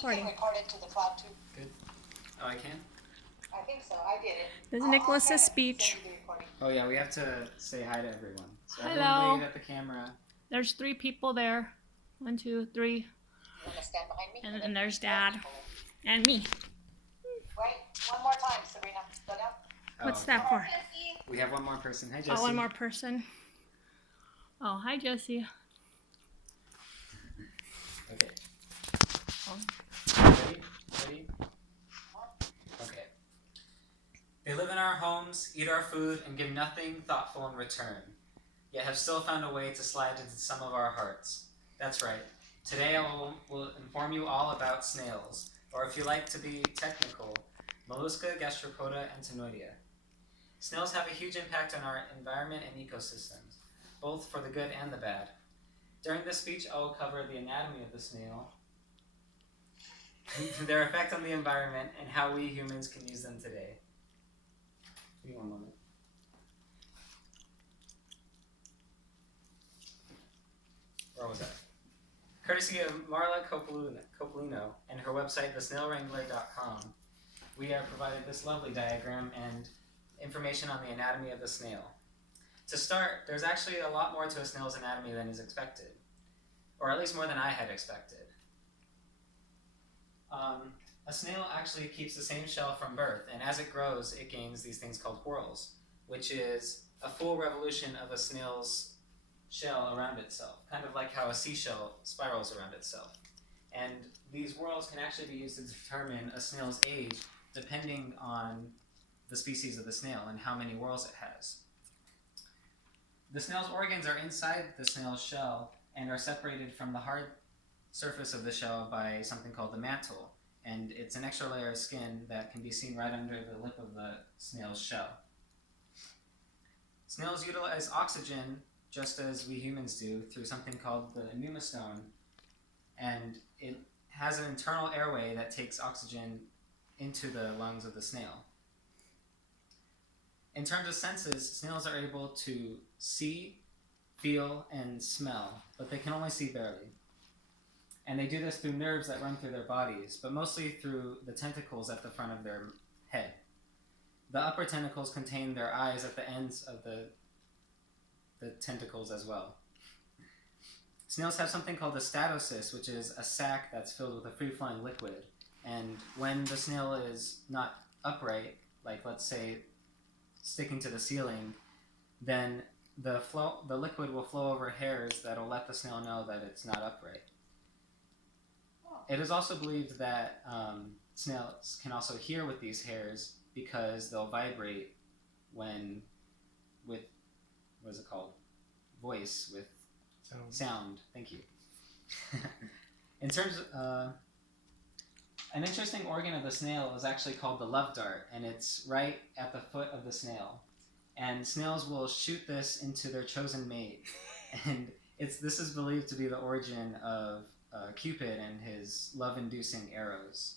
recording. You can record it to the cloud too. Good. Oh, I can? I think so. I did it. This is I'll Nicholas's try to speech. send you the recording. Oh, yeah, we have to say hi to everyone. So Hello. everyone wave at the camera. There's 3 people there. 1, 2, 3. You want to stand behind me? And then there's Dad. And me. Wait, one more time, Sabrina. Go down. What's okay. that for? We have one more person. Hi, Jesse. Oh, one more person. Oh, hi, Jesse. Okay. Oh. Ready? Ready? Okay. They live in our homes, eat our food, and give nothing thoughtful in return, yet have still found a way to slide into some of our hearts. That's right. Today I will inform you all about snails, or if you like to be technical, Mollusca gastropoda antenoidea. Snails have a huge impact on our environment and ecosystems, both for the good and the bad. During this speech, I will cover the anatomy of the snail, their effect on the environment, and how we humans can use them today. Give me one moment. Where was that? Courtesy of Marla Copolino and her website, thesnailwrangler.com, we are provided this lovely diagram and information on the anatomy of the snail. To start, there's actually a lot more to a snail's anatomy than is expected, or at least more than I had expected. A snail actually keeps the same shell from birth, and as it grows, it gains these things called whorls, which is a full revolution of a snail's shell around itself, kind of like how a seashell spirals around itself. And these whorls can actually be used to determine a snail's age depending on the species of the snail and how many whorls it has. The snail's organs are inside the snail's shell and are separated from the hard surface of the shell by something called the mantle, and it's an extra layer of skin that can be seen right under the lip of the snail's shell. Snails utilize oxygen just as we humans do through something called the pneumostome, and it has an internal airway that takes oxygen into the lungs of the snail. In terms of senses, snails are able to see, feel, and smell, but they can only see barely. And they do this through nerves that run through their bodies, but mostly through the tentacles at the front of their head. The upper tentacles contain their eyes at the ends of the tentacles as well. Snails have something called a statocyst, which is a sac that's filled with a free-flowing liquid. And when the snail is not upright, like let's say sticking to the ceiling, then the liquid will flow over hairs that'll let the snail know that it's not upright. It is also believed that snails can also hear with these hairs because they'll vibrate when with, what is it called? Voice with sound. Thank you. In terms of, an interesting organ of the snail is actually called the love dart, and it's right at the foot of the snail. And snails will shoot this into their chosen mate, and this is believed to be the origin of Cupid and his love-inducing arrows.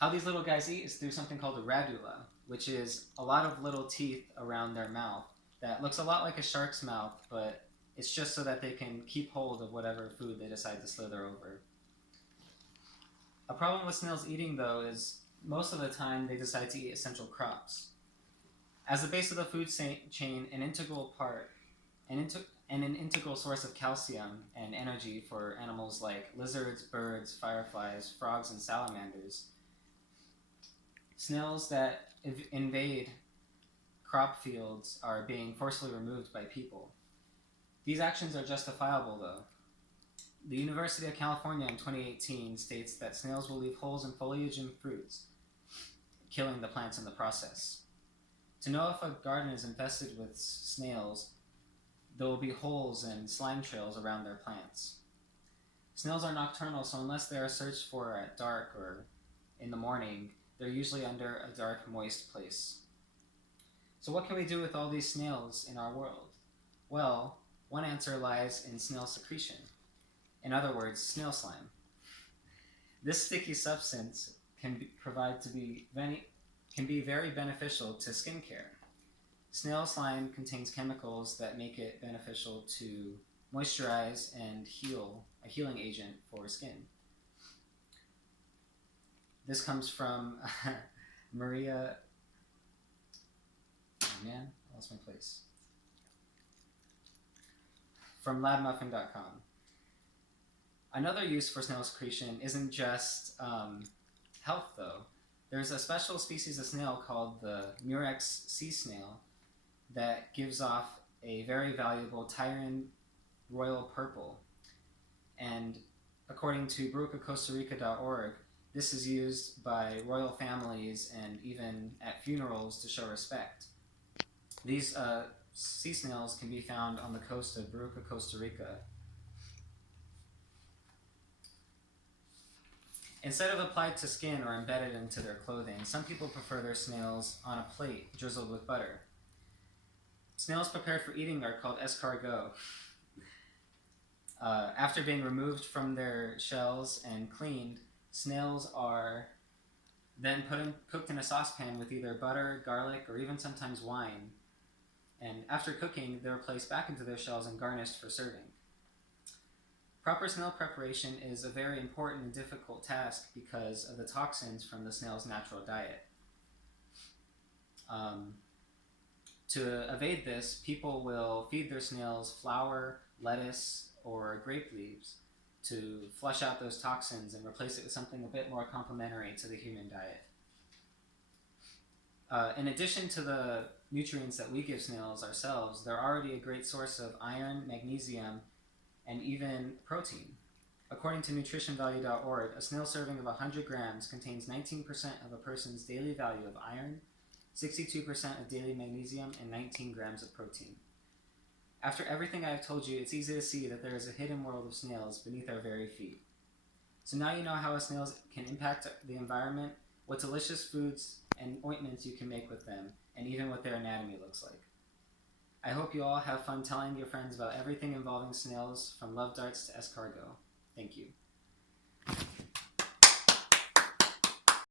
How these little guys eat is through something called a radula, which is a lot of little teeth around their mouth that looks a lot like a shark's mouth, but it's just so that they can keep hold of whatever food they decide to slither over. A problem with snails eating, though, is most of the time they decide to eat essential crops. As the base of the food chain, an integral part, and an integral source of calcium and energy for animals like lizards, birds, fireflies, frogs, and salamanders, snails that invade crop fields are being forcibly removed by people. These actions are justifiable, though. The University of California in 2018 states that snails will leave holes in foliage and fruits, killing the plants in the process. To know if a garden is infested with snails, there will be holes and slime trails around their plants. Snails are nocturnal, so unless they are searched for at dark or in the morning, they're usually under a dark, moist place. So what can we do with all these snails in our world? Well, one answer lies in snail secretion. In other words, snail slime. This sticky substance can be very beneficial to skincare. Snail slime contains chemicals that make it beneficial to moisturize and heal, a healing agent for skin. This comes from Maria. Oh man, I lost my place. From labmuffin.com. Another use for snail secretion isn't just health, though. There's a special species of snail called the Murex sea snail that gives off a very valuable Tyran royal purple. And according to BrucaCostaRica.org, this is used by royal families and even at funerals to show respect. These sea snails can be found on the coast of Baruca, Costa Rica. Instead of applied to skin or embedded into their clothing, some people prefer their snails on a plate drizzled with butter. Snails prepared for eating are called escargot. After being removed from their shells and cleaned, snails are then cooked in a saucepan with either butter, garlic, or even sometimes wine. And after cooking, they're placed back into their shells and garnished for serving. Proper snail preparation is a very important and difficult task because of the toxins from the snail's natural diet. To evade this, people will feed their snails flour, lettuce, or grape leaves to flush out those toxins and replace it with something a bit more complementary to the human diet. In addition to the nutrients that we give snails ourselves, they're already a great source of iron, magnesium, and even protein. According to nutritionvalue.org, a snail serving of 100 grams contains 19% of a person's daily value of iron, 62% of daily magnesium, and 19 grams of protein. After everything I have told you, it's easy to see that there is a hidden world of snails beneath our very feet. So now you know how snails can impact the environment, what delicious foods and ointments you can make with them, and even what their anatomy looks like. I hope you all have fun telling your friends about everything involving snails, from love darts to escargot. Thank you.